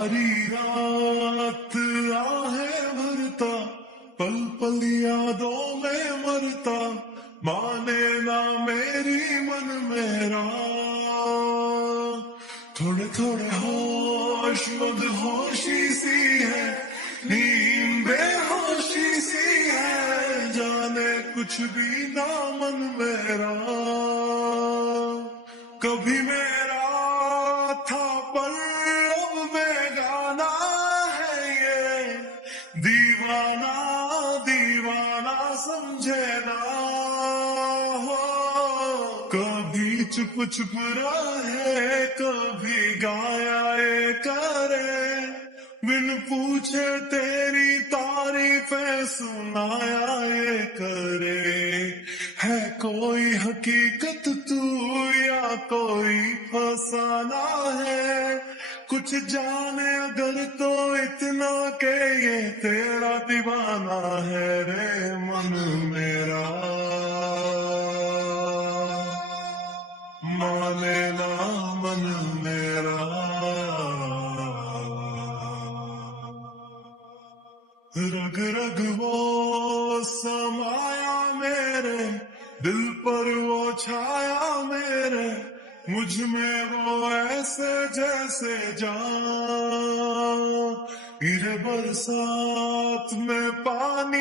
सारी रात आहें भरता, पल पल यादों में मरता, माने ना मेरी मन मेरा। थोड़े थोड़े होश मदहोशी सी है, नींद बेहोशी सी है, जाने कुछ भी ना मन मेरा। कभी मेरा था पर अब बेगाना है ये, दीवाना दीवाना समझे ना हो। कभी चुप चुप रहे, कभी गाया ये करे, बिन पूछे तेरी तारीफें सुनाया ये करे। है कोई हकीकत तू या कोई फसाना है, कुछ जाने अगर तो इतना के ये तेरा दीवाना है रे मन मेरा। माने ना मन मेरा। रग रग वो समाया मेरे दिल पर, वो छाया मेरे मुझ में, वो ऐसे जैसे जान गिरे बरसात में पानी।